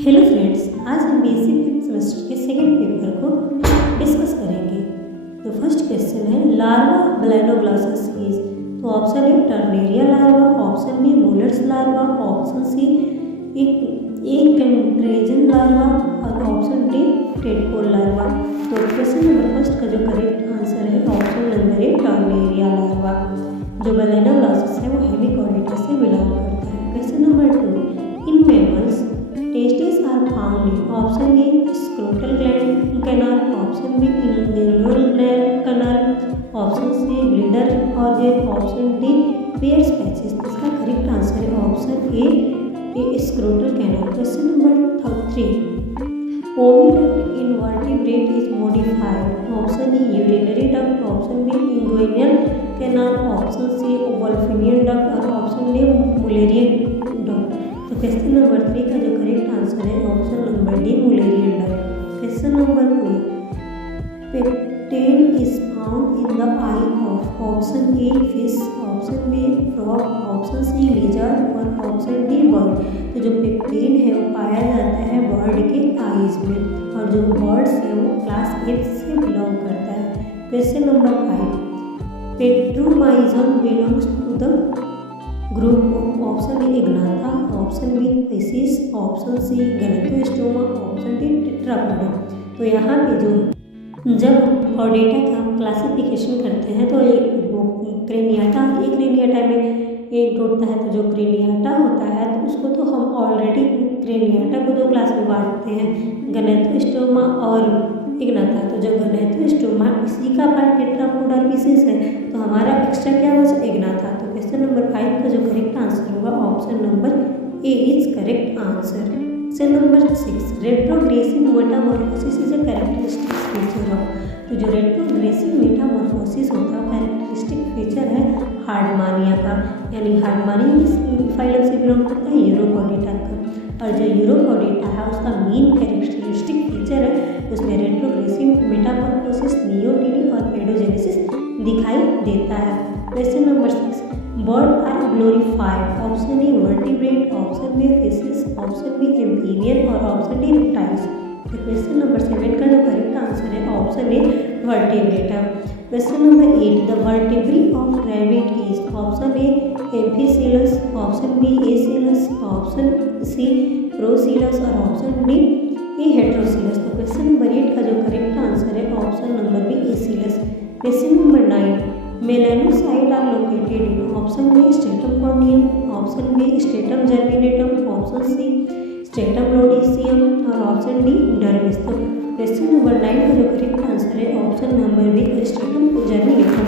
Hello friends, आज हम BSc fifth semester के सेकंड पेपर को डिस्कस करेंगे। तो फर्स्ट क्वेश्चन है लार्वा ब्लाइनोग्लासस इज। तो option A Tornaria larva, option B Muller's larva, option C एक पेंट्रेजन लार्वा और ऑप्शन डी टेडपोल लार्वा। तो क्वेश्चन नंबर फर्स्ट का जो करेक्ट आंसर है option number A Tornaria larva. जो ब्लाइनोग्लासस है वो हेमिचोर्डाटा से बिलोंग करता है। Question number 2, in mammals testes are found in option A scrotal gland canal, option B inguinal gland canal, option C bladder organ, option D Bear's patches। इसका correct answer है option A scrotal canal। Question number 3, oviduct in vertebrate is modified, option E urinary duct, option B inguinal canal, option C Wolffian duct और option D Mullerian duct। तो question number 3 का जो correct answer है option number D Mullerian duct. Question number 4, pecten is found in the eye of, option A fish, option B frog, option C lizard और option D bird. तो जो पेक्टेन है वो पाया जाता है बर्ड के आईज में और जो बर्ड्स है वो क्लास एफ से बिलोंग करता है। Question number 5, Petromyzon belongs to the group, option A Agnatha, option B fishes, option C Gnathostomata, option D Tetrapoda. तो यहाँ पे जो जब चौडेटा का क्लासिफिकेशन करते हैं तो एक क्रेनियाटा में एक होता है। तो जो क्रेनियाटा होता है तो उसको तो हम ऑलरेडी क्रेनियाटा को 2 क्लास में बांटते हैं, गैलेथोस्टोमा और इग्नाथा। तो जो गैलेथोस्टोमा इसी का पार्ट टेट्रापोडा पीसेस है तो हमारा एक्स्ट्रा क्या बचा इग्नाथा। तो क्वेश्चन नंबर 5 का जो करेक्ट आंसर होगा option number A is correct answer. Question number 6, retrogressive Metamorphosis is a characteristic feature of. तो जो रेट्रोग्रेसिव मेटामॉर्फोसिस होता है कैरेक्टरिस्टिक फीचर है हार्डमानिया का, यानी हार्डमानिया फाइलम से बिलोंग करता है यूरोकॉर्डेटा का। और जो यूरोकॉर्डेटा है उसका मेन कैरेक्टरिस्टिक फीचर है उसमें रेट्रोग्रेसिव मेटामॉर्फोसिस, नियोटिनी और पेडोजेनेसिस दिखाई देता है। Question number 6, bird are glorified, option A vertebrate, option B fishes, option B amphibian और ऑप्शन डी रेप्टाइल्स। तो क्वेश्चन नंबर 7 का जो करेक्ट आंसर है option A Vertebrata. Question number 8, the vertebrae of rabbit is, option A amphicoelous, option B acoelous, option C procoelous और option D हेटेरोसिलस। तो question number 8 का जो correct answer है option number B acoelous. Question number 9, melanocyte are located in, option A stratum corneum, option B stratum germinativum, option C stratum lucidum और option D dermis. तो question number 9 का जो correct answer है option number B stratum germinativum.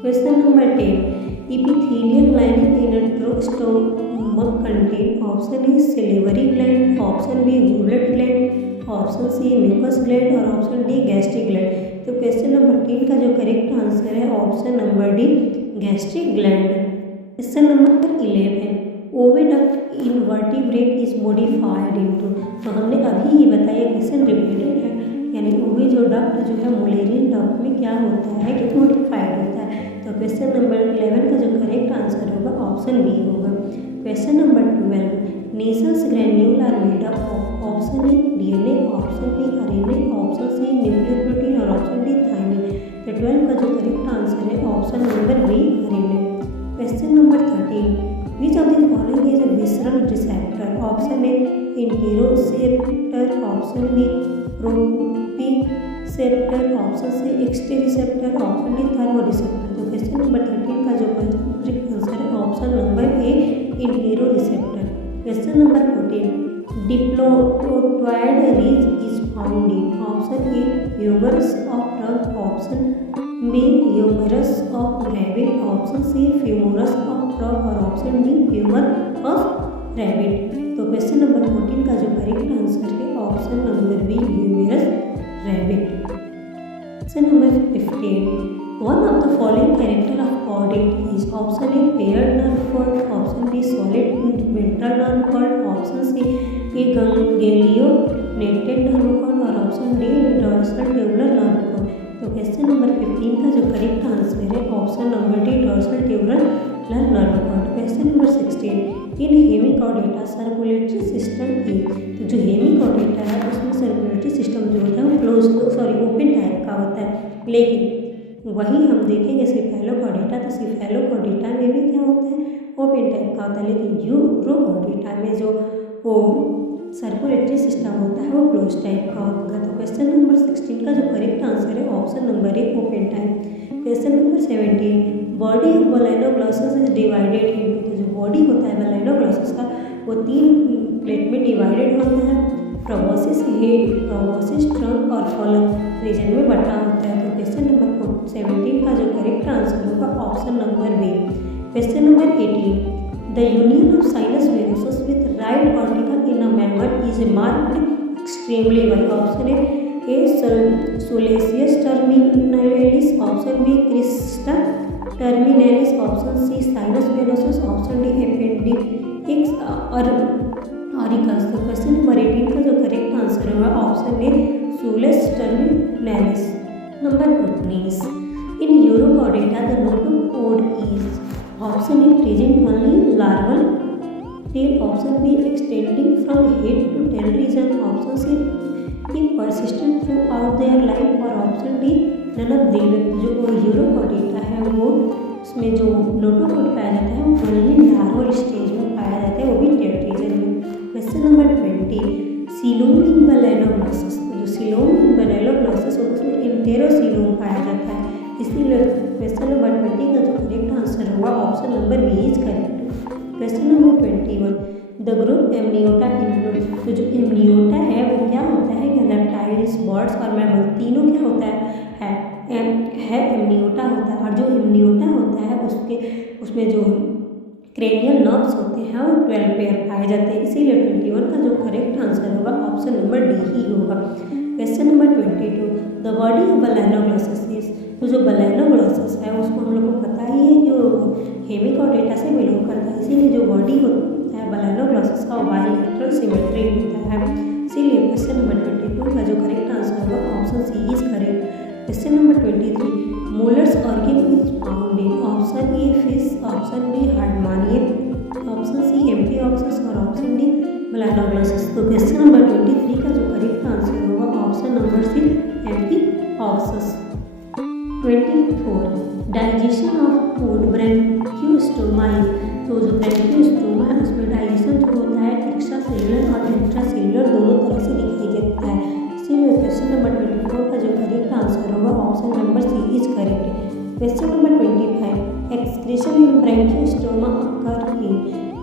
Question number 10, epithelial lining in stomach contain, option A salivary gland, option B gallbladder gland, option C mucus gland और option D gastric gland. तो question number 10 का जो correct answer है option number D gastric gland. Question number 11, oviduct in vertebrate is modified into. तो हमने अभी ही बताया question repeated है, यानी ओविडक्ट जो है मुलेरियन डक्ट में क्या होता है कि मॉडिफाइड होता है। तो क्वेश्चन नंबर 11 का जो करेक्ट आंसर होगा ऑप्शन बी होगा। Question number 12, Nissl's granule are made up of, option A DNA, option B RNA, option C nucleoprotein और ऑप्शन डी थायमिन। तो 12 का जो करेक्ट आंसर है option number B RNA. Question number 13, which of the following is a visceral receptor, option A interoceptor, option B proprioceptor, option C exteroceptor, option D thermoreceptor. तो question number 13 का जो correct answer है option number A interoreceptor. Question number 14, deltoid ridge is found in, option A humerus of duck, option B humerus of rabbit, option C femurs of frog और option D femur of rabbit. तो question number 14 का जो correct answer है option number B humerus rabbit. Question number 15, one of the following character of chordate is, option A paired nerve cord, option B solid ventral nerve cord, option C ganglionated nerve cord और option D dorsal tubular nerve cord. तो question number 15 का जो correct answer है option number D dorsal tubular nerve cord. Question number 16, in Hemichordata circulatory system is. तो जो लेकिन वही हम देखेंगे सिफेलोकॉर्डेटा, तो सिफेलोकॉर्डेटा में भी क्या होता है, ओपन टाइप का होता है, लेकिन यूरोकॉर्डेटा में जो वो सर्कुलेटरी सिस्टम होता है वो क्लोज टाइप का होगा। तो क्वेश्चन नंबर 16 का जो करेक्ट आंसर है option number A open type. Question number 17, body of Balanoglossus is divided into, तो जो बॉडी होता है बलाइनोग्लॉसस का वो 3 प्लेट में डिवाइडेड होता है, प्रोबोसिस हेड, प्रोबोसिस ट्रंक और फॉलन रीजन में बटा होता है। तो क्वेश्चन नंबर 17 का जो करेक्ट आंसर होगा option number B. Question number 18, the union of sinus venosus with right auricle in a member is marked extremely by option A sulcus terminalis, option B crista terminalis, option C sinus venosus, option D appendix और auricles. तो question number 18 का जो correct answer होगा option A sulcus terminalis. Number 19, in Urochordata the notochord is, option A present only larval tail, option B extending from head to tail region, option C persistent throughout their life, और option D none of the. जो Urochordata है वो उसमें जो notochord पाया जाता है वो ओनली लार्वल स्टेज में पाया जाता है, वो भी टेल रीजन में। क्वेश्चन नंबर 20, सीलोम इन बलाइनोग्लॉसस, जो सीलोम इन बलाइनोग्लॉसस होता है उसमें इंटेरोसीलोम पाया जाता है, इसीलिए क्वेश्चन नंबर 20 का जो करेक्ट आंसर होगा option number B is correct. Question number 21, the group Amniota include, तो जो एमनियोटा है वो क्या होता है कि रेप्टाइल्स, बर्ड्स और मैमल तीनों क्या होता है एमनियोटा होता है, और जो एमनियोटा होता है उसमें जो क्रेनियल नर्व्स होते हैं वो 12 पेयर पाए जाते हैं, इसीलिए 21 का जो करेक्ट आंसर होगा ऑप्शन नंबर डी ही होगा। Question number 22, the body of Balanoglossus is, तो जो बलाइनोग्लॉसस है उसको हम लोग को पता ही है कि वो हेमिकॉर्डेटा से बिलोंग करता है, इसीलिए जो बॉडी होता है बलाइनोग्लॉसस का बाइलेटरल सिमेट्रिक होता है, इसीलिए क्वेश्चन नंबर 22 का जो करेक्ट आंसर होगा option C is correct. Question number 23, Muller's organ is found in, option A fish, option B Herdmania, option C amphioxus और ऑप्शन डी बलाइनोग्लॉसस। तो क्वेश्चन नंबर 23 का जो करेक्ट आंसर होगा option number C amphioxus. 24, digestion of food Branchiostoma, तो जो Branchiostoma है उसमें digestion जो होता है एक्स्ट्रा सेलुलर और इंट्रा सेलुलर दोनों तरह से दिखाई देता है, इसीलिए क्वेश्चन नंबर 24 का जो करेक्ट आंसर होगा option number C is correct. Question number 25, excretion in Branchiostoma occur in,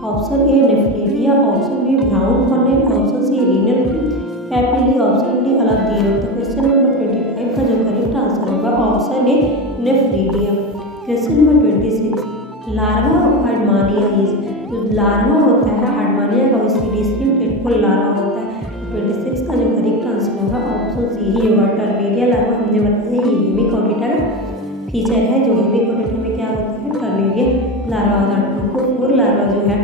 option A nephridia, option B brown funnel, option C renal papillae, option D all of the above. तो question number 25 का जो correct answer होगा option A nephridia. Question number 26, larva of Herdmania is, तो larva होता है हार्डमानिया का सीडीस्किन tadpole larva होता है, 26 का जो करेक्ट आंसर होगा ऑप्शन सी ही होगा। टर्नेरिया लार्वा हमने बताया ये हेमिकॉर्डेटा का फीचर है, जो हेमिकॉर्डेटा में क्या होता है टर्नेरिया लार्वा होता है, फोर लार्वा जो है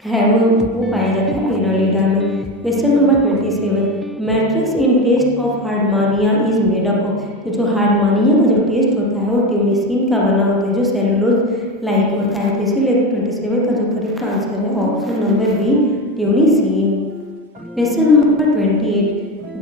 वो पाया जाता है एनालिडा में। Question number 27, matrix in test of Herdmania is made up of, तो जो हार्डमानिया का जो टेस्ट होता है वो ट्यूनिसिन का बना होता है जो सेलुलोज लाइक होता है, तो इसीलिए 27 का जो करेक्ट आंसर है option number B tunicin. Question number 28,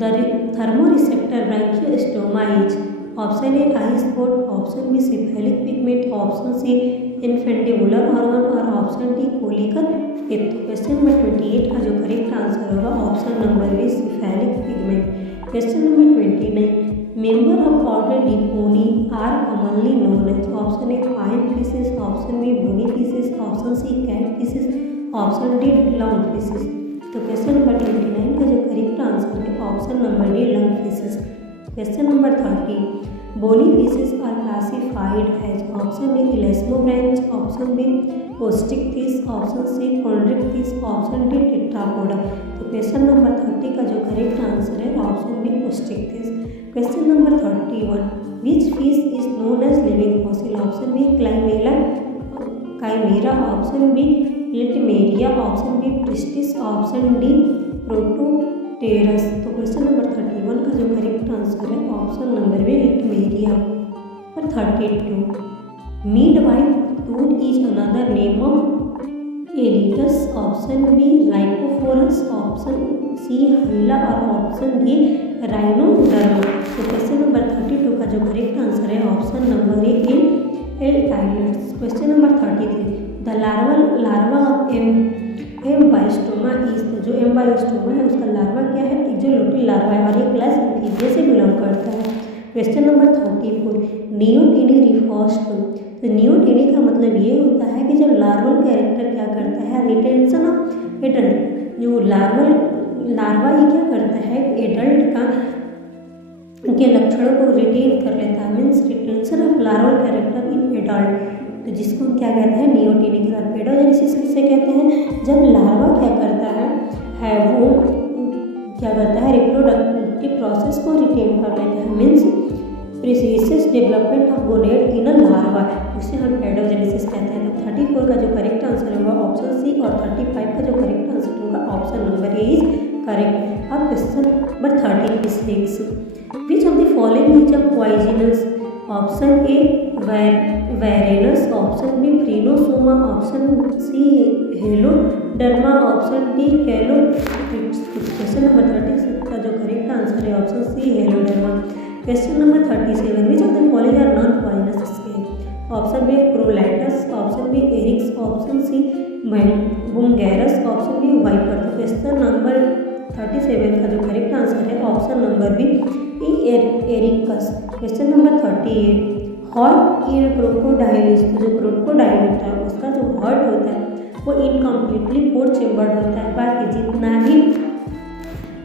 the thermoreceptor Branchiostoma is, option A eye spot, option B cephalic pigment, option C infundibular organ और ऑप्शन डी कोलिकल टिप। तो क्वेश्चन नंबर 28 का जो करेक्ट आंसर होगा option number B cephalic pigment. Question number 29, member of order Dipnoi are commonly known as, option A fine fishes, option B bony fishes, option C cat fishes, option D long fishes. तो question number 29 का जो correct answer है option number D long fishes. Question number 30, bony fishes are classified as, option A elasmobranch, option B osteic fish, option C chondric fish, option D Tetrapoda. तो question number 30 का जो correct answer है option B osteic fish. Question number 31, which fish is known as living fossil, option B chimaera, option B लिटमेरिया, option B pristis, option D protopterus. तो question number 31 का जो correct answer है option number B latimeria. और 32, midwife toad is another name of alytes, option B rhacophorus, option C hyla और option D राइनोडर्मा। तो question number 32 का जो correct answer है ऑप्शन नंबर ए टाइलर्स। Question number 33 the larva of ambystoma is. तो जो एम्बाइस्टोमा है उसका लार्वा क्या है, एक्सोलोटल लार्वा है और ये क्लास एम्फीबिया से बिलोंग करता है। Question number 34 neoteny refers to. तो नियोटेनी का मतलब ये होता है कि जब लार्वल कैरेक्टर क्या करता है, रिटेंशन ऑफ एडल्ट। जो लार्वा ही क्या करता है, एडल्ट का के लक्षणों को रिटेन कर लेता है, means retention of larval character in adult. तो जिसको हम क्या कहते हैं, नियोटेनिक। और पेडोजेनेसिस किसे कहते हैं, जब लार्वा क्या करता है वो क्या करता है, रिप्रोडक्टिव प्रोसेस को रिटेन कर लेता है, means precocious development of gonad in a larva, उसे हम पेडोजेनेसिस कहते हैं। तो 34 का जो करेक्ट आंसर होगा ऑप्शन सी और 35 का जो करेक्ट आंसर होगा option number A is correct. अब question number 36 which of the following is a poisonous. Option A varanus, option B phrynosoma, option C heloderma, option D calotes. Question number 36 का जो correct answer है option C heloderma. Question number 37 which of the following are non poisonous snakes. Option B crotalus, option B eryx, option C bungarus, option B viper. तो question number 37 का जो correct answer है option number B eryx. Question number 38 heart in crocodile. जो crocodile होता है उसका जो heart होता है वो इनकम्प्लीटली 4 चेम्बर्ड होता है। बाकी जितना भी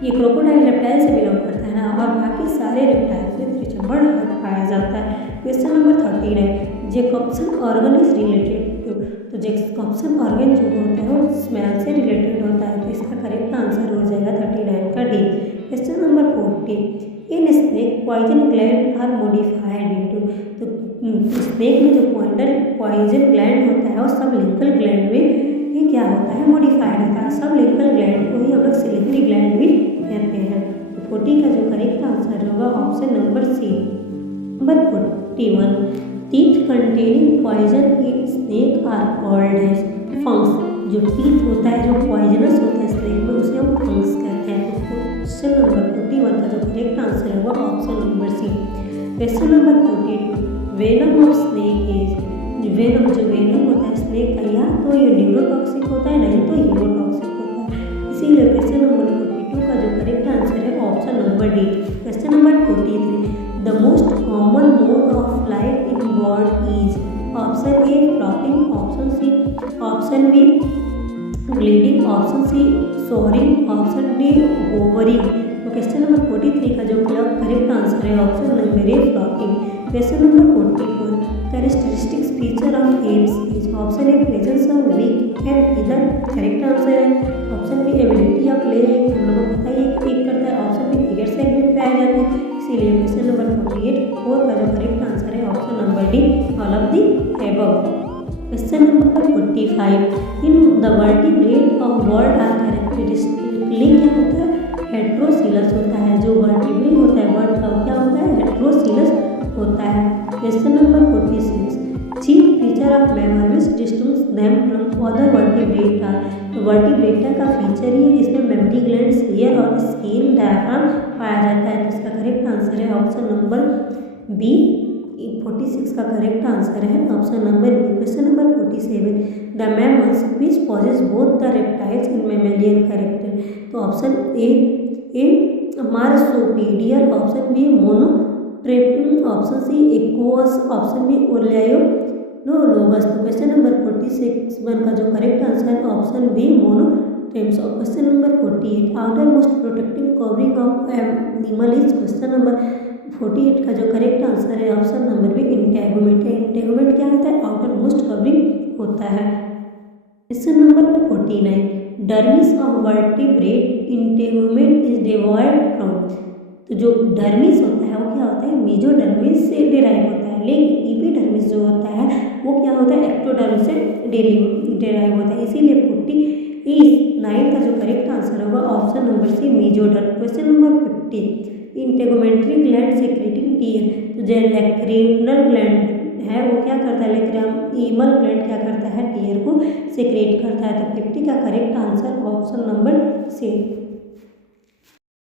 ये क्रोकोडाइल रेप्टाइल से बिलोंग करता है ना, और बाकी सारे रेप्टाइल्स में 3 चेम्बर्ड हार्ट पाया जाता है। Question number 39 Jacobson organ is related to. तो जैकोब्सन ऑर्गन जो होता है वो स्मेल से रिलेटेड होता है, तो इसका करेक्ट आंसर हो जाएगा 39 का D. Question number 40 in snake poison gland are modified into. तो स्नेक में जो पॉइजन ग्लैंड होता है और सब लिंकल ग्लैंड में ये क्या होता है, मॉडिफाइड होता है। सब लिंकल ग्लैंड को ही हम लोग सिलिकरी ग्लैंड भी कहते हैं। तो 40 का जो करेक्ट आंसर होगा option number C. Number 41 teeth containing poison in snake are called as fangs. जो टीथ होता है जो पॉइजनस होता है स्नेक में उसे हम फंक्स कहते हैं। तो क्वेश्चन नंबर 41 का जो करेक्ट आंसर होगा option number C. Question number 42 venom of snake is. Venom जो वेनम होता है स्नेक का या तो ये न्यूरोटॉक्सिक होता है, नहीं तो हीमोटॉक्सिक होता है। इसीलिए क्वेश्चन नंबर 42 का जो करेक्ट आंसर है option number D. Question number 43 the most common mode of flight in bird is. Option A flapping, option C, option B gliding, option C soaring, option D hovering. तो question number 43 का जो correct answer है option number A flapping. Question number 44 characteristics feature of apps is. Option A presence of weak and इधर correct answer है। Option B ability of leg, हम लोगों को पता ही एक करता है। ऑप्शन बी फिगर सेगमेंट पे आ जाते हैं, इसीलिए क्वेश्चन नंबर 48 का जो करेक्ट आंसर है option number D all of the above. Question number 45 in the vertebrate of bird are characteristically क्या होता है, हेट्रोसिलस होता है। जो वर्टिब्रेट होता है बर्ड का क्या होता है, हेट्रोसिलस होता है। Question number 46 chief feature of mammal which distinguish them from other vertebrata. तो वर्टिब्रेटा का फीचर ही है जिसमें मेमरी ग्लैंड्स, ईयर और स्किन डायफ्राम पाया जाता है। तो इसका करेक्ट आंसर है ऑप्शन नंबर बी। 46 का करेक्ट आंसर है option number B. Question number 47 the mammals which possess both the reptiles and mammalian character. तो option A marsupial, option B monotreme, option C Equus, option B Oleolobus. तो question number 46 का जो correct answer है option B monotremes. और question number 48 outermost protecting covering of animal is. Question number 48 का जो correct answer है option number B integument. Integument क्या होता है, आउटर मोस्ट कवरिंग होता है। Question number 49 dermis of vertebrate integument is divide from. तो जो डर्मिस होता है वो क्या होता है, मेसोडर्मिस से डिराइव होता है, लेकिन एपिडर्मिस जो होता है वो क्या होता है, एक्टोडर्मिस से डिराइव होता है। इसीलिए 49 का जो करेक्ट आंसर होगा option number C mesoderm. Question number 50 integumentary gland secreting tear. तो जो लैक्रिमल ग्लैंड है वो क्या करता है, लैक्रिमल ग्लैंड क्या करता है, टीयर को सेक्रेट करता है। तो 50 का करेक्ट आंसर ऑप्शन नंबर सी।